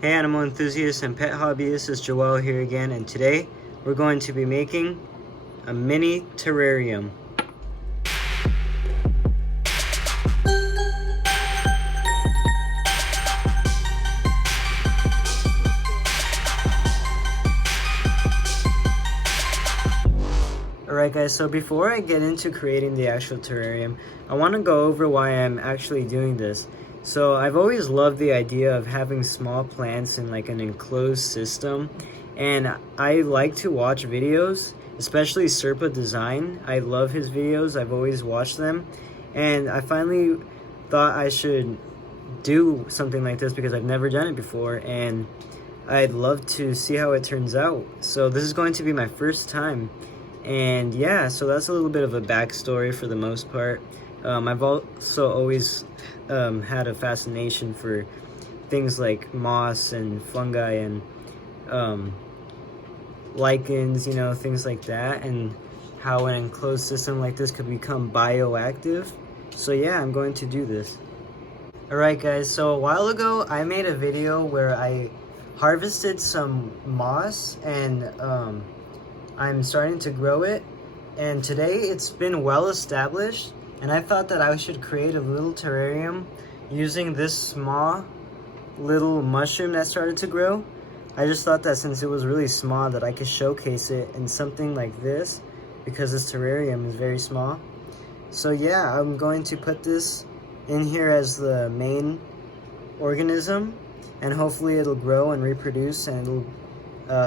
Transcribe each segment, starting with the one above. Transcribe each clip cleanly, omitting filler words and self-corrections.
Hey animal enthusiasts and pet hobbyists, it's Joel here again, and today we're going to be making a mini terrarium. Alright guys, so before I get into creating the actual terrarium, I want to go over why I'm actually doing this. So I've always loved the idea of having small plants in like an enclosed system, and I like to watch videos, especially SherpaDesign. I love his videos, I've always watched them, and I finally thought I should do something like this because I've never done it before, and I'd love to see how it turns out. So this is going to be my first time. And yeah, so that's a little bit of a backstory for the most part. I've also always had a fascination for things like moss and fungi and lichens, you know, things like that, and how an enclosed system like this could become bioactive. So yeah, I'm going to do this. Alright guys, so a while ago I made a video where I harvested some moss and I'm starting to grow it, and today it's been well established, and I thought that I should create a little terrarium using this small little mushroom that started to grow. I just thought that since it was really small that I could showcase it in something like this because this terrarium is very small. So yeah, I'm going to put this in here as the main organism, and hopefully it'll grow and reproduce, and it'll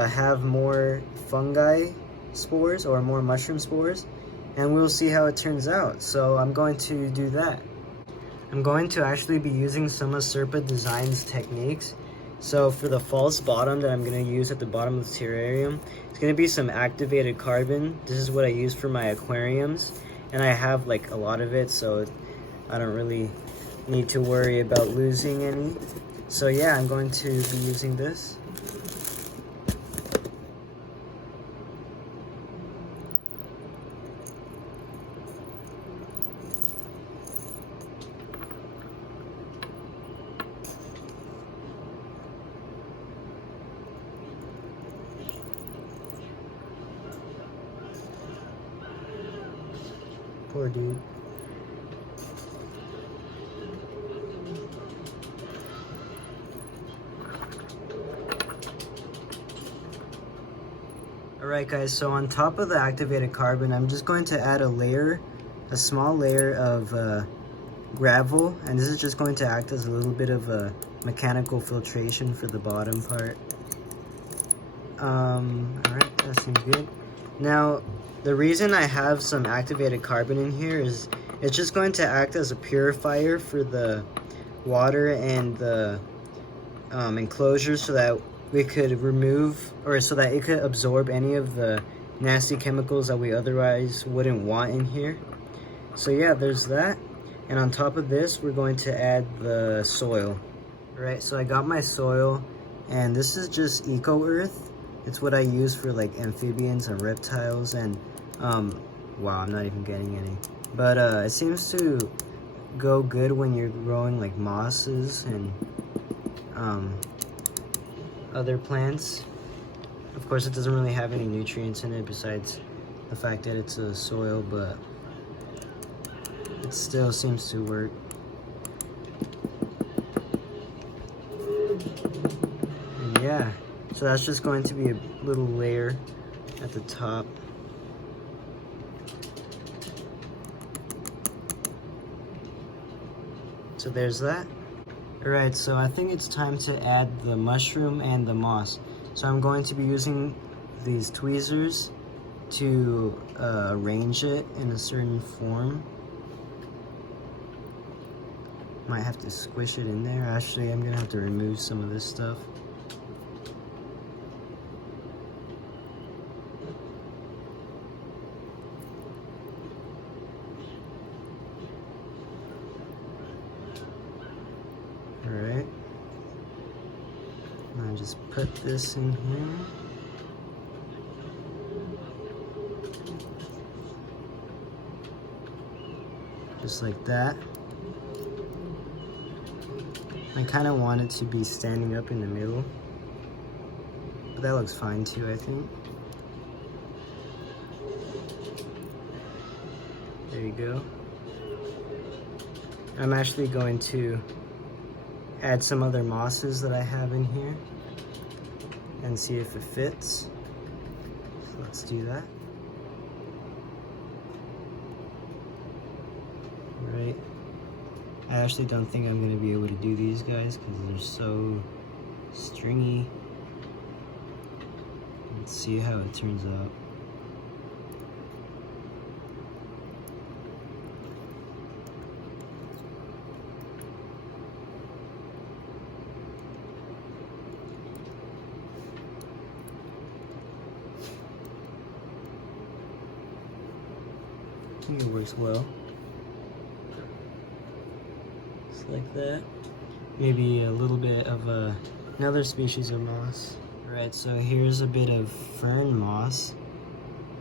have more fungi spores or more mushroom spores, and we'll see how it turns out. So I'm going to do that. I'm going to actually be using some of SherpaDesign's techniques. So for the false bottom that I'm going to use at the bottom of the terrarium, it's going to be some activated carbon. This is what I use for my aquariums, and I have like a lot of it, so I don't really need to worry about losing any. So yeah, I'm going to be using this. Poor dude. Alright guys, so on top of the activated carbon, I'm just going to add a small layer of gravel, and this is just going to act as a little bit of a mechanical filtration for the bottom part. Alright, that seems good. Now, the reason I have some activated carbon in here is it's just going to act as a purifier for the water and the enclosure, so that we could remove, or so that it could absorb any of the nasty chemicals that we otherwise wouldn't want in here. So yeah, there's that. And on top of this, we're going to add the soil. Alright, so I got my soil, and this is just eco earth. It's what I use for like amphibians and reptiles, and wow, I'm not even getting any. But it seems to go good when you're growing like mosses and other plants. Of course, it doesn't really have any nutrients in it besides the fact that it's a soil, but it still seems to work. And yeah, so that's just going to be a little layer at the top. So there's that. Alright, so I think it's time to add the mushroom and the moss. So I'm going to be using these tweezers to arrange it in a certain form. Might have to squish it in there. Actually, I'm gonna have to remove some of this stuff. Alright. Now just put this in here. Just like that. I kind of want it to be standing up in the middle, but that looks fine too, I think. There you go. I'm actually going to add some other mosses that I have in here and see if it fits. So let's do that. Right. I actually don't think I'm going to be able to do these guys because they're so stringy. Let's see how it turns out. I think it works well. Just like that. Maybe a little bit of another species of moss. Alright, so here's a bit of fern moss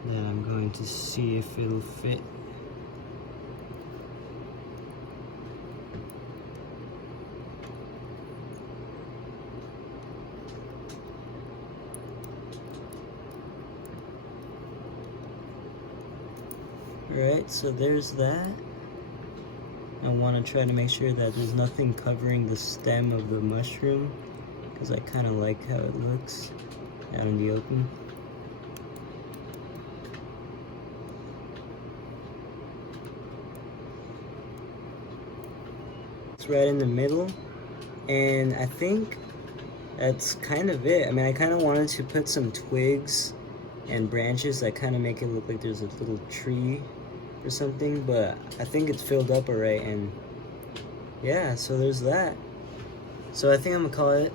that I'm going to see if it'll fit. Alright, so there's that. I want to try to make sure that there's nothing covering the stem of the mushroom, because I kind of like how it looks out in the open. It's right in the middle, and I think that's kind of it. I mean, I kind of wanted to put some twigs and branches that kind of make it look like there's a little tree or something, but I think it's filled up alright, and yeah, so there's that. So I think I'm gonna call it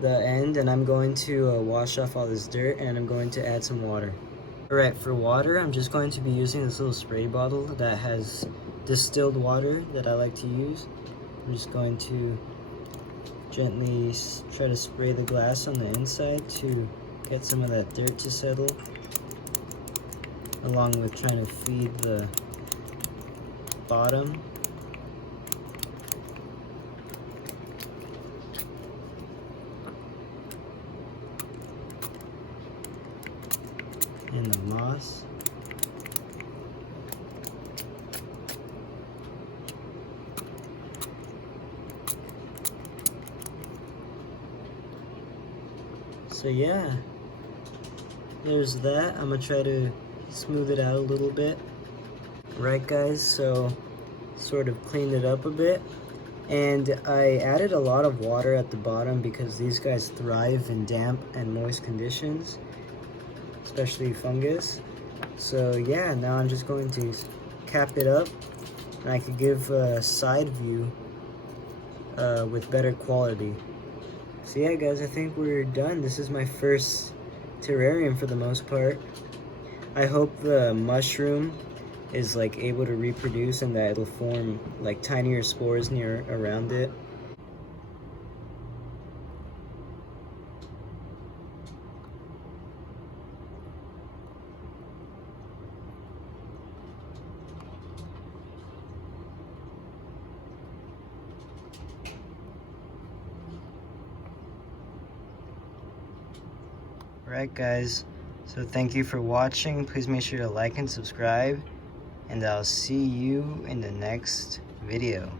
the end, and I'm going to wash off all this dirt, and I'm going to add some water. Alright, for water, I'm just going to be using this little spray bottle that has distilled water that I like to use. I'm just going to gently try to spray the glass on the inside to get some of that dirt to settle, along with trying to feed the bottom. And the moss. So yeah, there's that. I'm gonna try to smooth it out a little bit. Right guys, so sort of cleaned it up a bit, and I added a lot of water at the bottom because these guys thrive in damp and moist conditions, especially fungus. So yeah, now I'm just going to cap it up, and I could give a side view with better quality. So yeah guys, I think we're done. This is my first terrarium for the most part. I hope the mushroom is like able to reproduce and that it'll form like tinier spores around it. Alright guys, so thank you for watching. Please make sure to like and subscribe, and I'll see you in the next video.